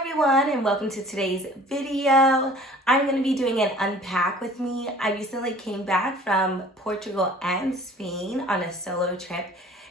everyone, and welcome to today's video. I'm going to be doing an unpack with me. I recently came back from Portugal and Spain on a solo trip.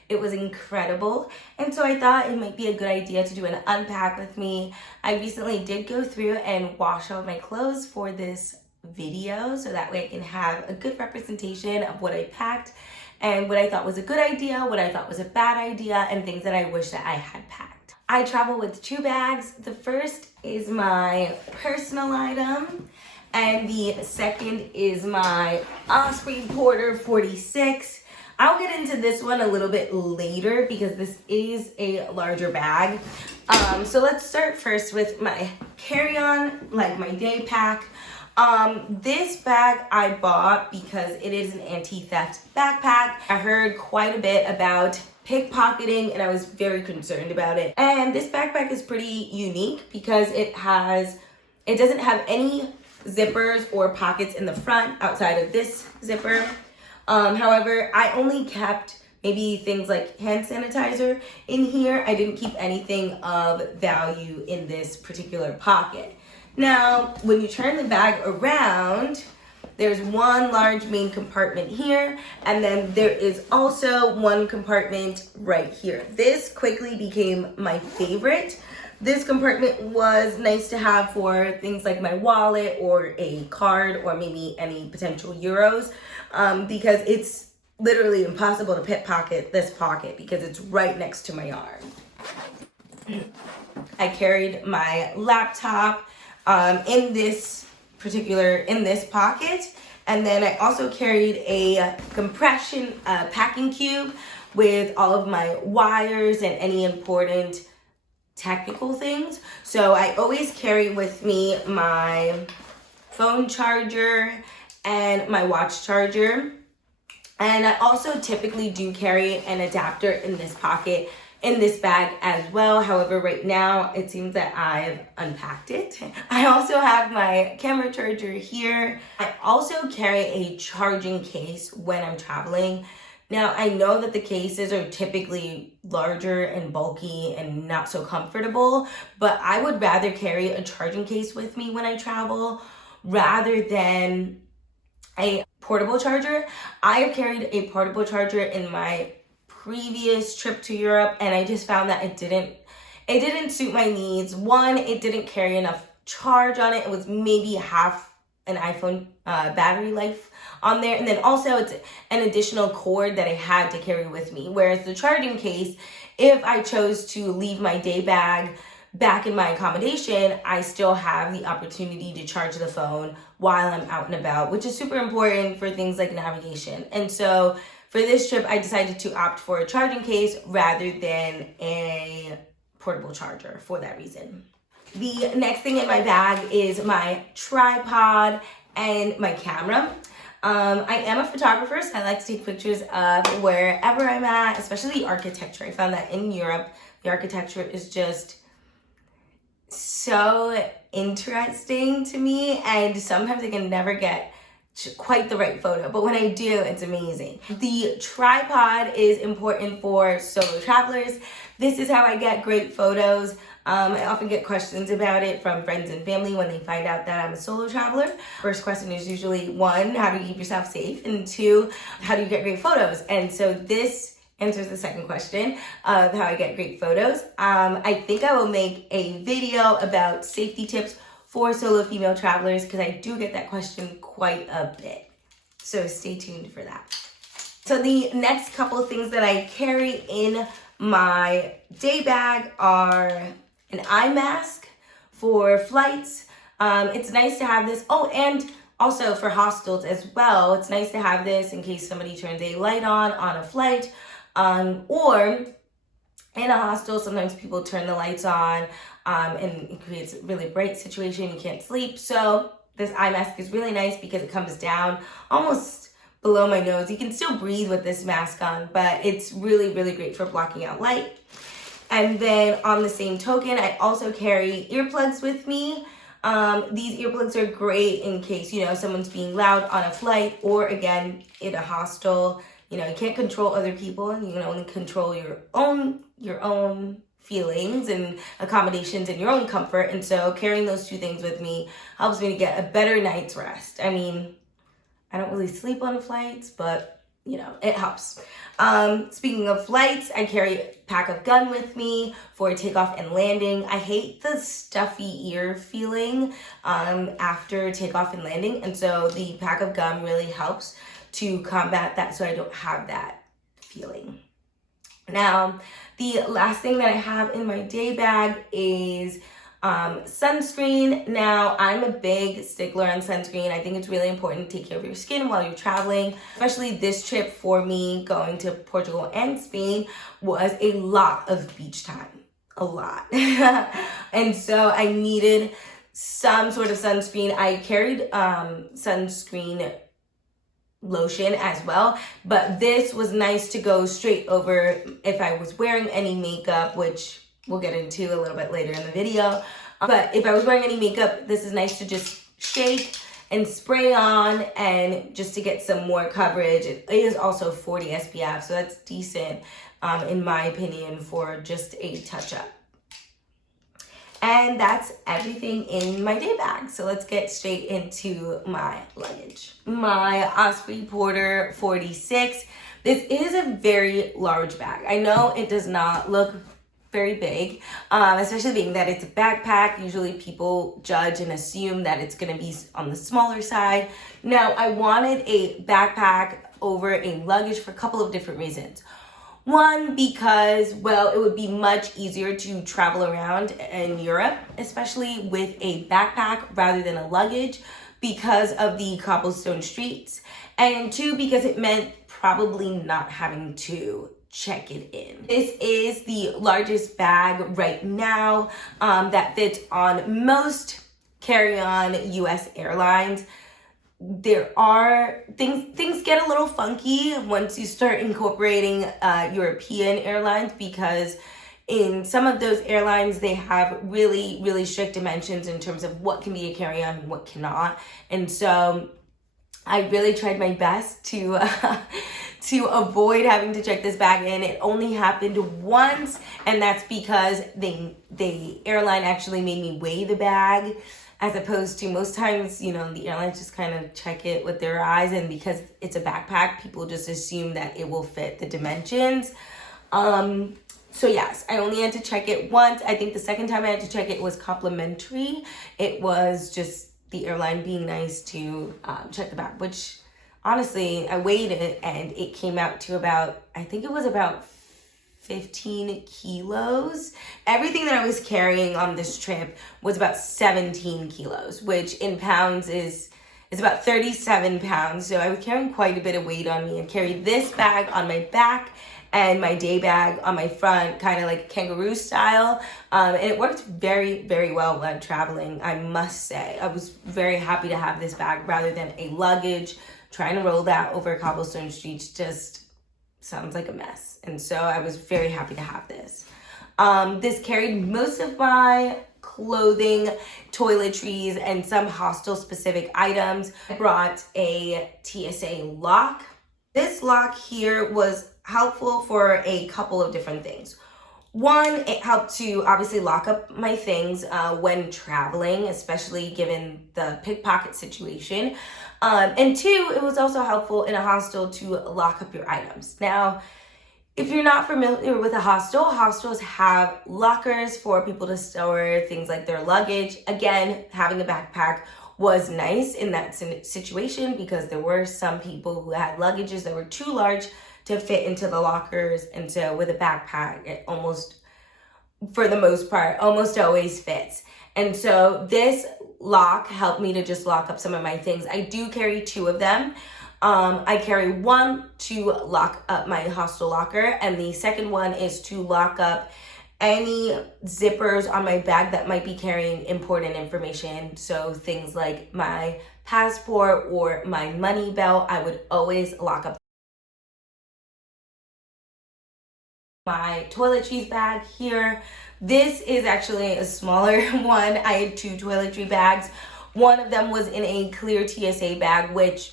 It was incredible, and so I thought it might be a good idea to do an unpack with me. I recently did go through and wash all my clothes for this video, so that way I can have a good representation of what I packed and what I thought was a good idea, what I thought was a bad idea, and things that I wish that I had packed. I travel with 2 bags. The first is my personal item, and the second is my Osprey Porter 46. I'll get into this one a little bit later because this is a larger bag. So let's start first with my carry-on, like my day pack. This bag I bought because it is an anti-theft backpack. I heard quite a bit about pickpocketing and I was very concerned about it. And this backpack is pretty unique because it doesn't have any zippers or pockets in the front outside of this zipper. However, I only kept maybe things like hand sanitizer in here. I didn't keep anything of value in this particular pocket. Now, when you turn the bag around, there's one large main compartment here, and then there is also one compartment right here. This quickly became my favorite. This compartment was nice to have for things like my wallet or a card or maybe any potential euros, because it's literally impossible to pickpocket this pocket because it's right next to my arm. I carried my laptop in this pocket, and then I also carried a compression packing cube with all of my wires and any important technical things. So I always carry with me my phone charger and my watch charger, and I also typically do carry an adapter in this pocket in this bag as well. However, right now it seems that I've unpacked it. I also have my camera charger here. I also carry a charging case when I'm traveling. Now, I know that the cases are typically larger and bulky and not so comfortable, but I would rather carry a charging case with me when I travel rather than a portable charger. I have carried a portable charger in my previous trip to Europe, and I just found that it didn't suit my needs. One, it didn't carry enough charge on it. It was maybe half an iPhone battery life on there, and then also it's an additional cord that I had to carry with me. Whereas the charging case, if I chose to leave my day bag back in my accommodation, I still have the opportunity to charge the phone while I'm out and about, which is super important for things like navigation. And so for this trip, I decided to opt for a charging case rather than a portable charger for that reason. The next thing in my bag is my tripod and my camera. I am a photographer, so I like to take pictures of wherever I'm at, especially the architecture. I found that in Europe, the architecture is just so interesting to me, and sometimes I can never get quite the right photo, but when I do, it's amazing. The tripod is important for solo travelers. This is how I get great photos. I often get questions about it from friends and family when they find out that I'm a solo traveler. First question is usually 1, how do you keep yourself safe? And 2, how do you get great photos? And so this answers the second question of how I get great photos. I think I will make a video about safety tips for solo female travelers because I do get that question quite a bit. So stay tuned for that. So the next couple of things that I carry in my day bag are an eye mask for flights. It's nice to have this. Oh, and also for hostels as well. It's nice to have this in case somebody turns a light on a flight, or in a hostel, sometimes people turn the lights on and it creates a really bright situation. You can't sleep. So this eye mask is really nice because it comes down almost below my nose. You can still breathe with this mask on, but it's really, really great for blocking out light. And then on the same token, I also carry earplugs with me. These earplugs are great in case, someone's being loud on a flight or again, in a hostel. You can't control other people, and you can only control your own feelings and accommodations in your own comfort. And so carrying those two things with me helps me to get a better night's rest. I mean, I don't really sleep on flights, but you know, it helps. Speaking of flights, I carry a pack of gum with me for takeoff and landing. I hate the stuffy ear feeling after takeoff and landing. And so the pack of gum really helps to combat that so I don't have that feeling. Now, the last thing that I have in my day bag is sunscreen. Now, I'm a big stickler on sunscreen. I think it's really important to take care of your skin while you're traveling. Especially this trip for me, going to Portugal and Spain, was a lot of beach time. A lot. And so I needed some sort of sunscreen. I carried sunscreen lotion as well, but this was nice to go straight over if I was wearing any makeup, which we'll get into a little bit later in the video. But if I was wearing any makeup, this is nice to just shake and spray on and just to get some more coverage. It is also 40 SPF, so that's decent in my opinion for just a touch-up. And that's everything in my day bag. So let's get straight into my luggage. My Osprey Porter 46. This is a very large bag. I know it does not look very big, especially being that it's a backpack. Usually people judge and assume that it's gonna be on the smaller side. Now, I wanted a backpack over a luggage for a couple of different reasons. One, because, well, it would be much easier to travel around in Europe, especially with a backpack rather than a luggage because of the cobblestone streets. And two, because it meant probably not having to check it in. This is the largest bag right now that fits on most carry-on US airlines. There are things get a little funky once you start incorporating European airlines, because in some of those airlines they have really strict dimensions in terms of what can be a carry-on and what cannot. And so I really tried my best to to avoid having to check this bag in. It only happened once, and that's because the airline actually made me weigh the bag, as opposed to most times, you know, the airlines just kind of check it with their eyes, and because it's a backpack, people just assume that it will fit the dimensions. So yes, I only had to check it once. I think the second time I had to check it was complimentary. It was just the airline being nice to check the bag, which honestly, I weighed it and it came out to about, I think it was about 15 kilos. Everything that I was carrying on this trip was about 17 kilos, which in pounds is about 37 pounds. So I was carrying quite a bit of weight on me. I carried this bag on my back and my day bag on my front, kind of like kangaroo style. And it worked very well when traveling, I must say. I was very happy to have this bag rather than a luggage. Trying to roll that over cobblestone streets just sounds like a mess. And so I was very happy to have this. This carried most of my clothing, toiletries, and some hostel specific items. I brought a TSA lock. This lock here was helpful for a couple of different things. One, it helped to obviously lock up my things when traveling, especially given the pickpocket situation. And two, it was also helpful in a hostel to lock up your items. Now, if you're not familiar with a hostel, hostels have lockers for people to store things like their luggage. Again, having a backpack was nice in that situation because there were some people who had luggages that were too large to fit into the lockers. And so with a backpack, it almost, for the most part, almost always fits. And so this lock helped me to just lock up some of my things. I do carry two of them. I carry one to lock up my hostel locker, and the second one is to lock up any zippers on my bag that might be carrying important information. So things like my passport or my money belt, I would always lock up. My toiletries bag here. This is actually a smaller one. I had two toiletry bags. One of them was in a clear TSA bag, which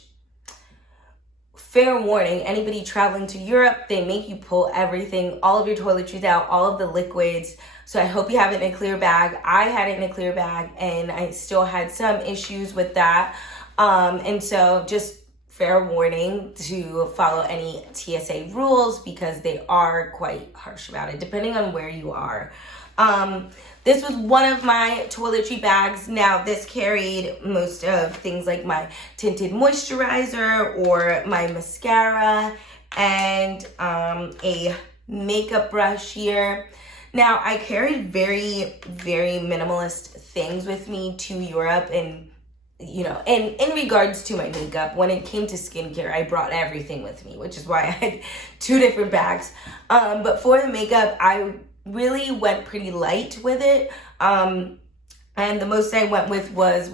fair warning, anybody traveling to Europe, they make you pull everything, all of your toiletries out, all of the liquids. So I hope you have it in a clear bag. I had it in a clear bag and I still had some issues with that. And so just fair warning to follow any TSA rules because they are quite harsh about it, depending on where you are. This was one of my toiletry bags. Now, this carried most of things like my tinted moisturizer or my mascara and a makeup brush here. Now, I carried very, very minimalist things with me to Europe, and and in regards to my makeup, when it came to skincare, I brought everything with me, which is why I had 2 different bags. But for the makeup, I really went pretty light with it. And the most I went with was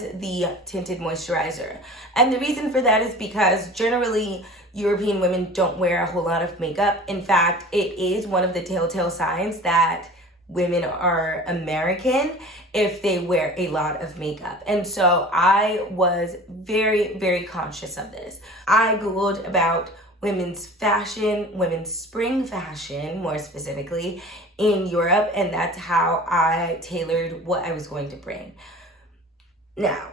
the tinted moisturizer. And the reason for that is because generally European women don't wear a whole lot of makeup. In fact, it is one of the telltale signs that women are American if they wear a lot of makeup. And so I was very, very conscious of this. I Googled about women's fashion, women's spring fashion, more specifically, in Europe, and that's how I tailored what I was going to bring. Now,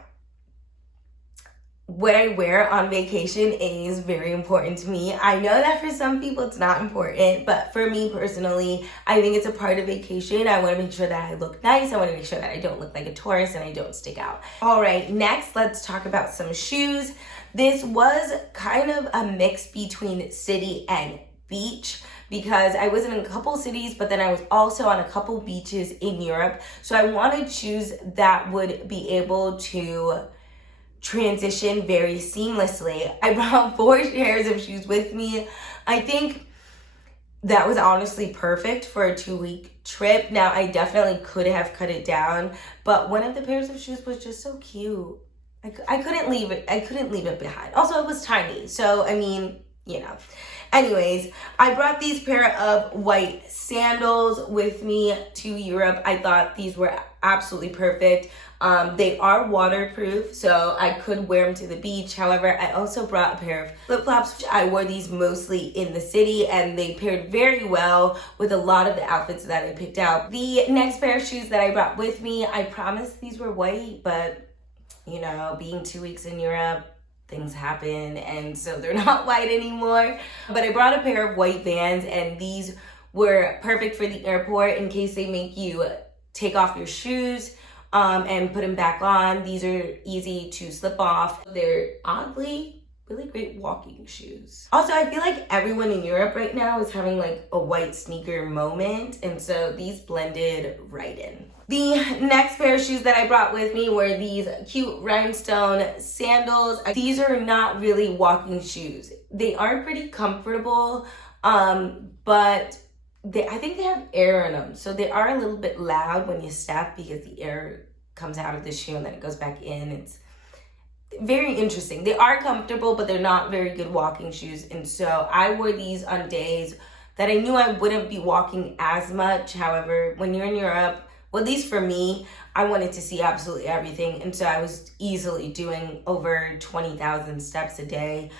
what I wear on vacation is very important to me. I know that for some people it's not important, but for me personally, I think it's a part of vacation. I want to make sure that I look nice. I want to make sure that I don't look like a tourist and I don't stick out. All right, next, let's talk about some shoes. This was kind of a mix between city and beach because I was in a couple cities, but then I was also on a couple beaches in Europe. So I wanted shoes that would be able to transition very seamlessly. I brought 4 pairs of shoes with me. I think that was honestly perfect for a 2-week trip. Now, I definitely could have cut it down, but one of the pairs of shoes was just so cute. I couldn't leave it behind. Also, it was tiny. So, I mean, Anyways, I brought these pair of white sandals with me to Europe. I thought these were absolutely perfect. They are waterproof, so I could wear them to the beach. However, I also brought a pair of flip-flops. I wore these mostly in the city, and they paired very well with a lot of the outfits that I picked out. The next pair of shoes that I brought with me, I promised these were white, but being 2 weeks in Europe, things happen, and so they're not white anymore. But I brought a pair of white Vans, and these were perfect for the airport in case they make you take off your shoes and put them back on. These are easy to slip off. They're oddly really great walking shoes. Also, I feel like everyone in Europe right now is having like a white sneaker moment, and so these blended right in. The next pair of shoes that I brought with me were these cute rhinestone sandals. These are not really walking shoes. They are pretty comfortable, but I think they have air in them. So they are a little bit loud when you step because the air comes out of the shoe and then it goes back in. It's very interesting. They are comfortable, but they're not very good walking shoes. And so I wore these on days that I knew I wouldn't be walking as much. However, when you're in Europe, well, at least for me, I wanted to see absolutely everything. And so I was easily doing over 20,000 steps a day,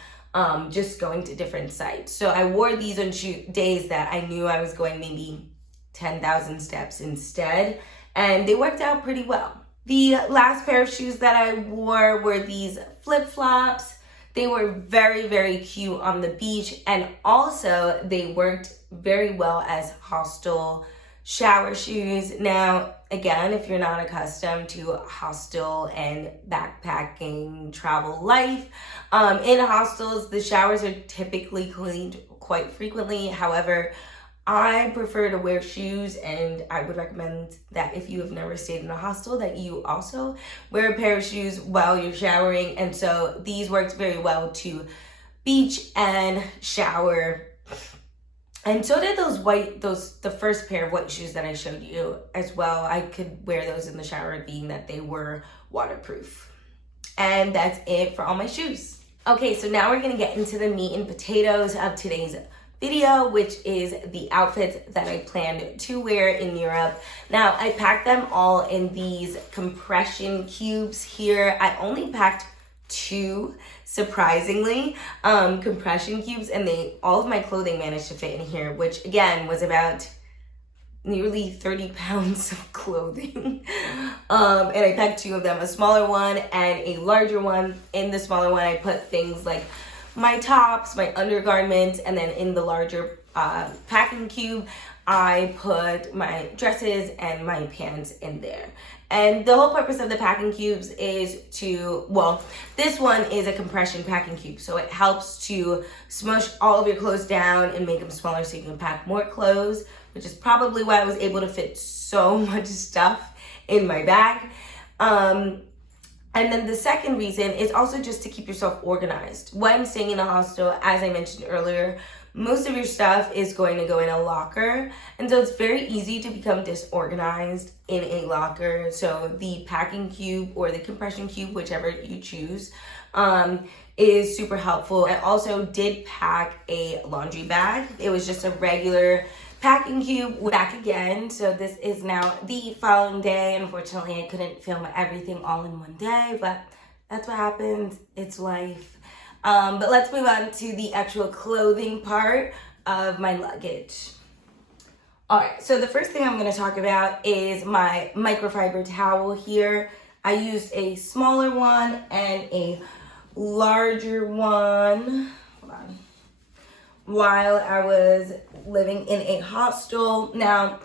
just going to different sites. So I wore these on days that I knew I was going maybe 10,000 steps instead. And they worked out pretty well. The last pair of shoes that I wore were these flip-flops. They were very, very cute on the beach. And also they worked very well as hostel shower shoes. Now, again, if you're not accustomed to hostel and backpacking travel life, in hostels, the showers are typically cleaned quite frequently. However, I prefer to wear shoes, and I would recommend that if you have never stayed in a hostel, that you also wear a pair of shoes while you're showering. And so these worked very well to beach and shower. And so did the first pair of white shoes that I showed you as well. I could wear those in the shower, being that they were waterproof. And that's it for all my shoes. Okay, so now we're gonna get into the meat and potatoes of today's video, which is the outfits that I planned to wear in Europe. Now, I packed them all in these compression cubes here. I only packed 2, surprisingly, compression cubes, and all of my clothing managed to fit in here, which again was about nearly 30 pounds of clothing. And I packed 2 of them, a smaller one and a larger one. In the smaller one, I put things like my tops, my undergarments, and then in the larger packing cube, I put my dresses and my pants in there. And the whole purpose of the packing cubes is this one is a compression packing cube. So it helps to smush all of your clothes down and make them smaller so you can pack more clothes, which is probably why I was able to fit so much stuff in my bag. And then the second reason is also just to keep yourself organized. When staying in a hostel, as I mentioned earlier, most of your stuff is going to go in a locker. And so it's very easy to become disorganized in a locker. So the packing cube or the compression cube, whichever you choose, is super helpful. I also did pack a laundry bag. It was just a regular packing cube. Back again. So this is now the following day. Unfortunately, I couldn't film everything all in one day, but that's what happens. It's life. But let's move on to the actual clothing part of my luggage. All right, so the first thing I'm going to talk about is my microfiber towel here. I used a smaller one and a larger one. Hold on. While I was living in a hostel. Now,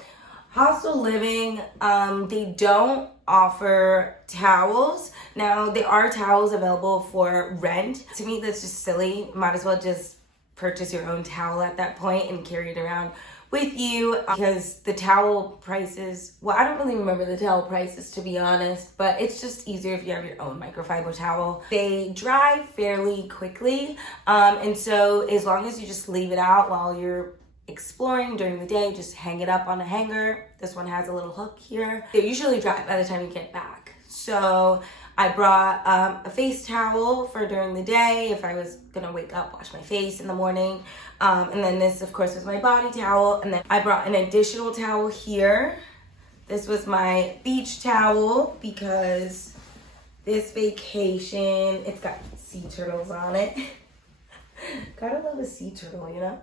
hostel living, they don't offer towels. Now, there are towels available for rent. To me, that's just silly. Might as well just purchase your own towel at that point and carry it around with you, because the towel prices, I don't really remember the towel prices, to be honest, but it's just easier if you have your own microfiber towel. They dry fairly quickly, and so as long as you just leave it out while you're exploring during the day, just hang it up on a hanger. This one has a little hook here. They usually dry by the time you get back. So I brought a face towel for during the day if I was gonna wake up, wash my face in the morning. And then this, of course, was my body towel. And then I brought an additional towel here. This was my beach towel because this vacation, it's got sea turtles on it. Gotta love a sea turtle, you know?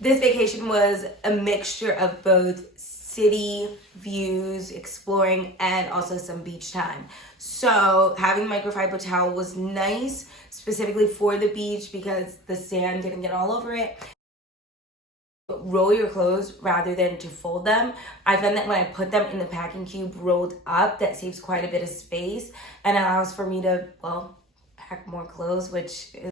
This vacation was a mixture of both city views, exploring, and also some beach time. So having microfiber towel was nice, specifically for the beach because the sand didn't get all over it. Roll your clothes rather than to fold them. I found that when I put them in the packing cube rolled up, that saves quite a bit of space and allows for me to, pack more clothes, which is